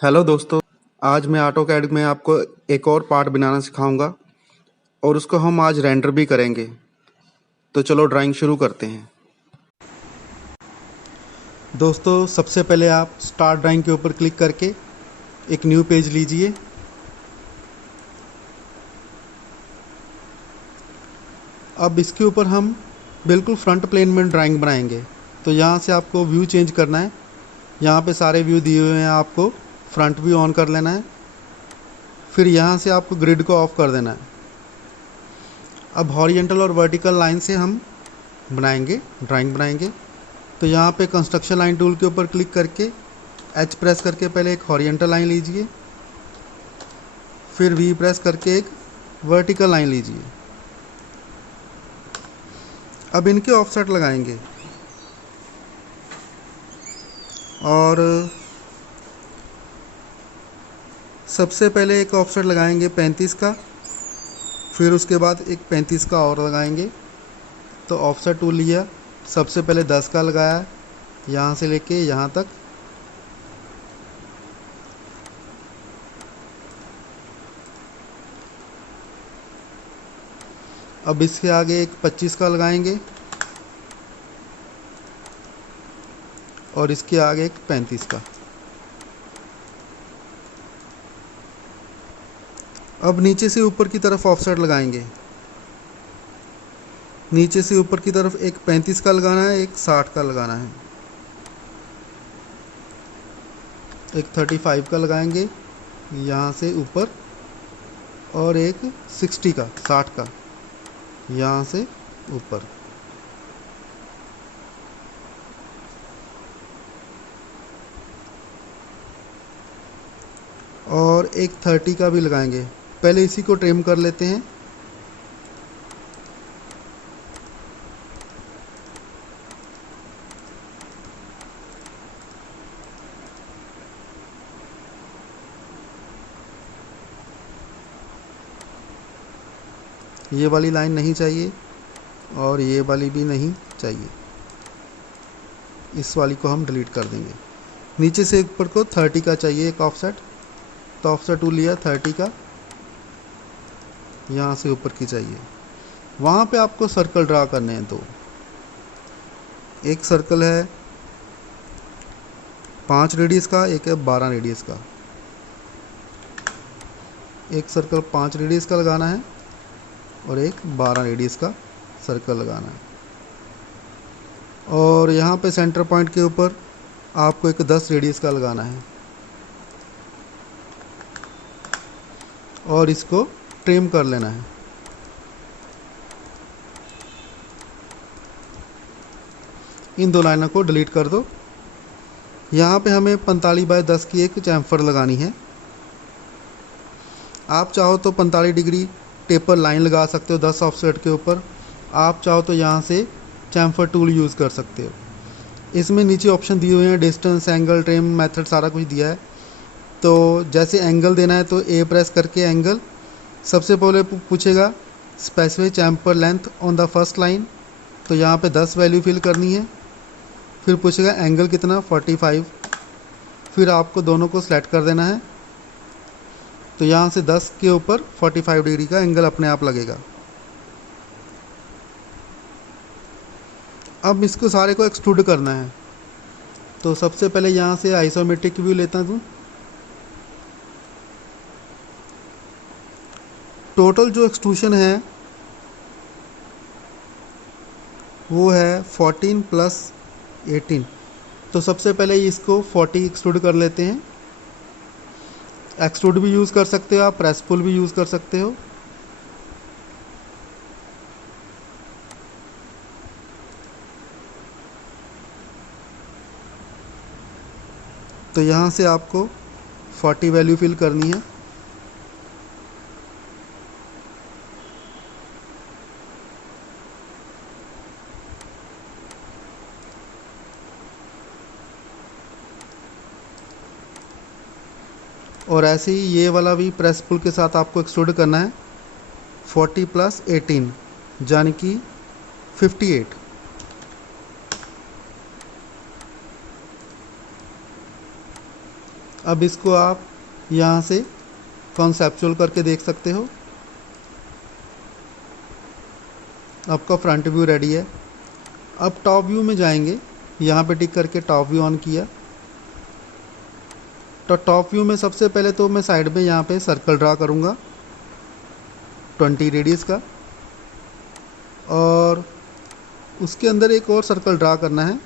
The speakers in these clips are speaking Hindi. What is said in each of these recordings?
हेलो दोस्तों। आज मैं ऑटोकैड में आपको एक और पार्ट बनाना सिखाऊंगा और उसको हम आज रेंडर भी करेंगे। तो चलो ड्राइंग शुरू करते हैं। दोस्तों, सबसे पहले आप स्टार्ट ड्राइंग के ऊपर क्लिक करके एक न्यू पेज लीजिए। अब इसके ऊपर हम बिल्कुल फ्रंट प्लेन में ड्राइंग बनाएंगे। तो यहाँ से आपको व्यू चेंज करना है। यहाँ पे सारे व्यू दिए हुए हैं, आपको फ्रंट व्यू ऑन कर लेना है। फिर यहाँ से आपको ग्रिड को ऑफ कर देना है। अब हॉरिजॉन्टल और वर्टिकल लाइन से हम ड्राइंग बनाएंगे। तो यहाँ पे कंस्ट्रक्शन लाइन टूल के ऊपर क्लिक करके एच प्रेस करके पहले एक हॉरिजॉन्टल लाइन लीजिए, फिर वी प्रेस करके एक वर्टिकल लाइन लीजिए। अब इनके ऑफसेट लगाएंगे और सबसे पहले एक ऑफसेट लगाएंगे 35 का, फिर उसके बाद एक 35 का और लगाएंगे। तो ऑफसेट टूल लिया, सबसे पहले 10 का लगाया, यहाँ से लेके यहाँ तक। अब इसके आगे एक 25 का लगाएंगे और इसके आगे एक 35 का। अब नीचे से ऊपर की तरफ ऑफसेट लगाएंगे। नीचे से ऊपर की तरफ एक 35 का लगाना है, एक 60 का लगाना है, एक 35 का लगाएंगे यहाँ से ऊपर, और एक 60 का 60 का यहाँ से ऊपर। और एक 30 का भी लगाएंगे। पहले इसी को ट्रिम कर लेते हैं। ये वाली लाइन नहीं चाहिए और ये वाली भी नहीं चाहिए, इस वाली को हम डिलीट कर देंगे। नीचे से ऊपर को 30 का चाहिए एक ऑफसेट। तो ऑफसेट टूल लिया 30 का, यहाँ से ऊपर की चाहिए। वहाँ पे आपको सर्कल ड्रा करने हैं दो। एक सर्कल है 5 रेडियस का, एक है 12 रेडियस का। एक सर्कल 5 रेडियस का लगाना है और एक 12 रेडियस का सर्कल लगाना है। और यहाँ पे सेंटर पॉइंट के ऊपर आपको एक 10 रेडियस का लगाना है और इसको ट्रिम कर लेना है। इन दो लाइनों को डिलीट कर दो। यहाँ पे हमें 45 बाय 10 की एक चैम्फर लगानी है। आप चाहो तो 45 डिग्री टेपर लाइन लगा सकते हो 10 ऑफसेट के ऊपर। आप चाहो तो यहाँ से चैम्फर टूल यूज़ कर सकते हो। इसमें नीचे ऑप्शन दिए हुए हैं, डिस्टेंस, एंगल, ट्रिम मेथड, सारा कुछ दिया है। तो जैसे एंगल देना है तो ए प्रेस करके एंगल। सबसे पहले पूछेगा specify chamfer length on the first line. तो यहाँ पे 10 वैल्यू फिल करनी है। फिर पूछेगा एंगल कितना, 45। फिर आपको दोनों को सिलेक्ट कर देना है। तो यहाँ से 10 के ऊपर 45 डिग्री का एंगल अपने आप लगेगा। अब इसको सारे को एक्सट्रूड करना है। तो सबसे पहले यहाँ से आइसोमेट्रिक व्यू लेता हूँ। टोटल जो एक्सट्रूशन है वो है 14 प्लस 18। तो सबसे पहले इसको 40 एक्सट्रूड कर लेते हैं। एक्सट्रूड भी यूज़ कर सकते हो आप, प्रेस पुल भी यूज़ कर सकते हो। तो यहाँ से आपको 40 वैल्यू फिल करनी है। और ऐसे ही ये वाला भी प्रेस पुल के साथ आपको एक्सट्रूड करना है। 40 प्लस 18 यानी कि 58। अब इसको आप यहाँ से कॉन्सेप्चुअल करके देख सकते हो। आपका फ्रंट व्यू रेडी है। अब टॉप व्यू में जाएंगे, यहाँ पे टिक करके टॉप व्यू ऑन किया। तो टॉप व्यू में सबसे पहले तो मैं साइड में यहाँ पे सर्कल ड्रा करूँगा 20 रेडियस का, और उसके अंदर एक और सर्कल ड्रा करना है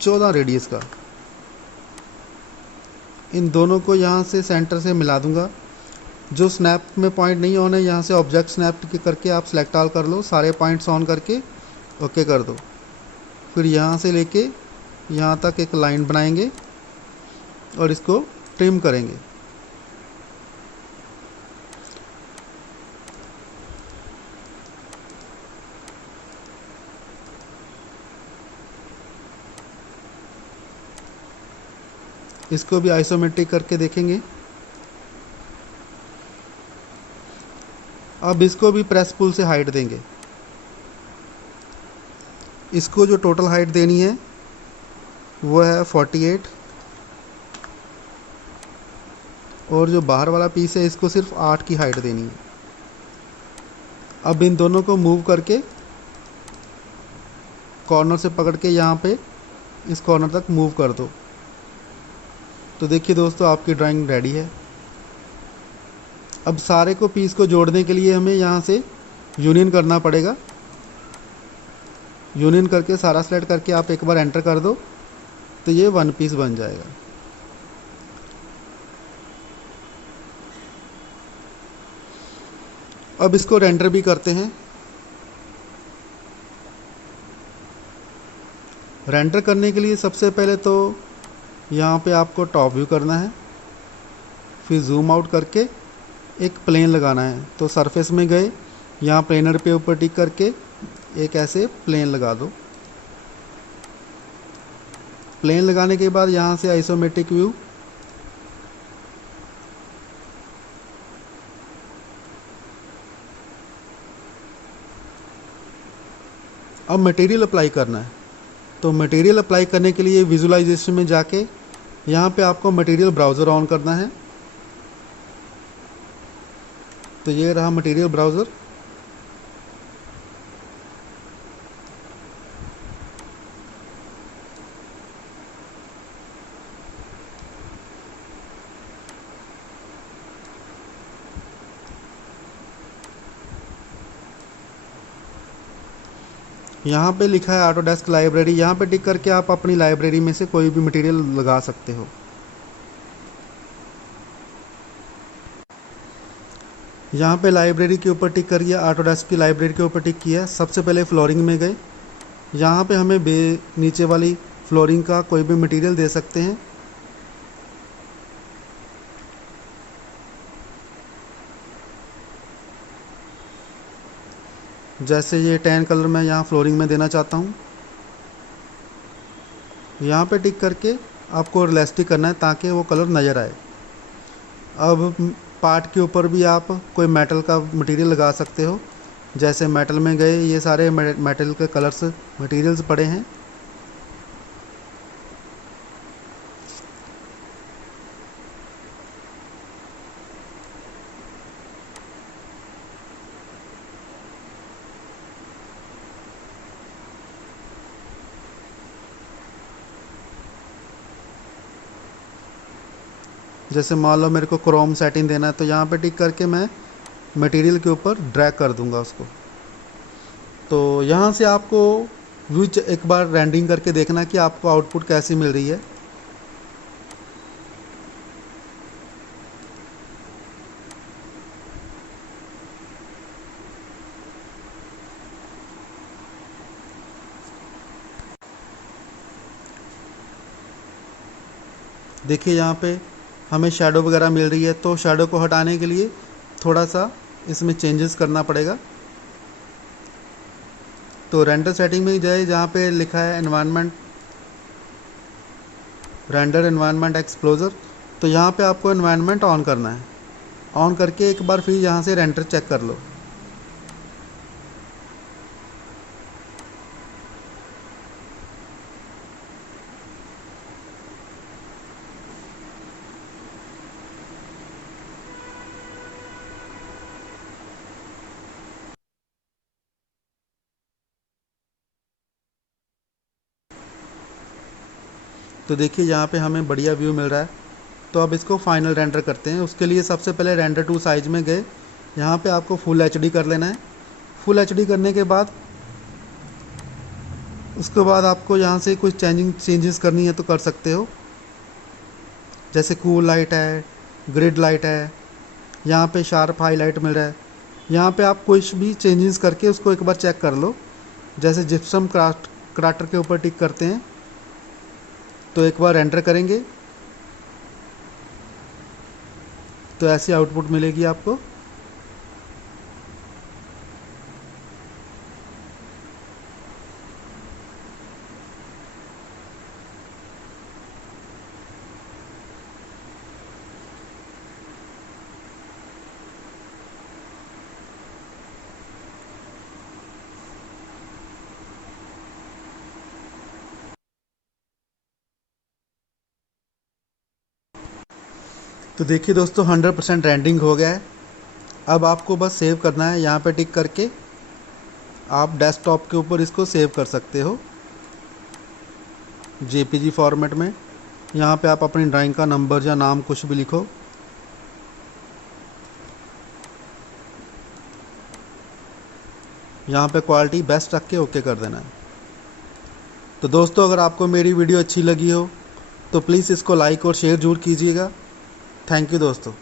14 रेडियस का। इन दोनों को यहाँ से सेंटर से मिला दूँगा। जो स्नैप में पॉइंट नहीं ऑन है, यहाँ से ऑब्जेक्ट स्नैप करके आप सेलेक्ट ऑल कर लो, सारे पॉइंट्स ऑन करके ओके कर दो। फिर यहाँ से लेके यहाँ तक एक लाइन बनाएंगे और इसको ट्रिम करेंगे। इसको भी आइसोमेट्रिक करके देखेंगे। अब इसको भी प्रेस पुल से हाइट देंगे। इसको जो टोटल हाइट देनी है वो है 48, और जो बाहर वाला पीस है इसको सिर्फ 8 की हाइट देनी है। अब इन दोनों को मूव करके कॉर्नर से पकड़ के यहाँ पे इस कॉर्नर तक मूव कर दो। तो देखिए दोस्तों, आपकी ड्राइंग रेडी है। अब सारे को पीस को जोड़ने के लिए हमें यहाँ से यूनियन करना पड़ेगा। यूनियन करके सारा सेलेक्ट करके आप एक बार एंटर कर दो तो ये वन पीस बन जाएगा। अब इसको रेंडर भी करते हैं। रेंडर करने के लिए सबसे पहले तो यहाँ पे आपको टॉप व्यू करना है, फिर जूम आउट करके एक प्लेन लगाना है। तो सरफेस में गए, यहाँ प्लेनर पे ऊपर टिक करके एक ऐसे प्लेन लगा दो। प्लेन लगाने के बाद यहाँ से आइसोमेट्रिक व्यू, अब मटेरियल अप्लाई करना है। तो मटेरियल अप्लाई करने के लिए विजुअलाइजेशन में जाके यहाँ पे आपको मटेरियल ब्राउज़र ऑन करना है। तो ये रहा मटेरियल ब्राउज़र। यहाँ पे लिखा है ऑटोडेस्क लाइब्रेरी, यहाँ पे टिक करके आप अपनी लाइब्रेरी में से कोई भी मटेरियल लगा सकते हो। यहाँ पे लाइब्रेरी के ऊपर टिक करिए, ऑटोडेस्क की लाइब्रेरी के ऊपर टिक किया। सबसे पहले फ्लोरिंग में गए, यहाँ पे हमें नीचे वाली फ्लोरिंग का कोई भी मटेरियल दे सकते हैं। जैसे ये टैन कलर मैं यहाँ फ्लोरिंग में देना चाहता हूँ। यहाँ पे टिक करके आपको रियलिस्टिक करना है ताकि वो कलर नज़र आए। अब पार्ट के ऊपर भी आप कोई मेटल का मटेरियल लगा सकते हो। जैसे मेटल में गए, ये सारे मेटल के कलर्स मटेरियल्स पड़े हैं। जैसे मान लो मेरे को क्रोम सेटिंग देना है, तो यहाँ पे टिक करके मैं मटेरियल के ऊपर ड्रैग कर दूंगा उसको। तो यहाँ से आपको व्यू एक बार रेंडरिंग करके देखना कि आपको आउटपुट कैसी मिल रही है। देखिए यहाँ पे हमें शैडो वगैरह मिल रही है, तो शैडो को हटाने के लिए थोड़ा सा इसमें चेंजेस करना पड़ेगा। तो रेंडर सेटिंग में जाए, जहाँ पे लिखा है एनवायरनमेंट, रेंडर एनवायरनमेंट एक्सप्लोजर, तो यहाँ पे आपको एनवायरनमेंट ऑन करना है। ऑन करके एक बार फिर यहाँ से रेंडर चेक कर लो। तो देखिए यहाँ पे हमें बढ़िया व्यू मिल रहा है। तो अब इसको फाइनल रेंडर करते हैं। उसके लिए सबसे पहले रेंडर टू साइज़ में गए, यहाँ पे आपको फुल एचडी कर लेना है। फुल एचडी करने के बाद उसके बाद आपको यहाँ से कुछ चेंजेस करनी है तो कर सकते हो, जैसे कूल लाइट है, ग्रिड लाइट है, यहाँ पे शार्प हाईलाइट मिल रहा है। यहाँ पे आप कुछ भी चेंजेस करके उसको एक बार चेक कर लो। जैसे जिप्सम क्राटर के ऊपर टिक करते हैं तो एक बार एंटर करेंगे तो ऐसी आउटपुट मिलेगी आपको। तो देखिए दोस्तों 100% रेंडरिंग हो गया है। अब आपको बस सेव करना है, यहाँ पे टिक करके आप डेस्कटॉप के ऊपर इसको सेव कर सकते हो जेपीजी फॉर्मेट में। यहाँ पे आप अपनी ड्राइंग का नंबर या नाम कुछ भी लिखो। यहाँ पे क्वालिटी बेस्ट रख के ओके कर देना है। तो दोस्तों अगर आपको मेरी वीडियो अच्छी लगी हो तो प्लीज़ इसको लाइक और शेयर जरूर कीजिएगा। थैंक यू दोस्तों।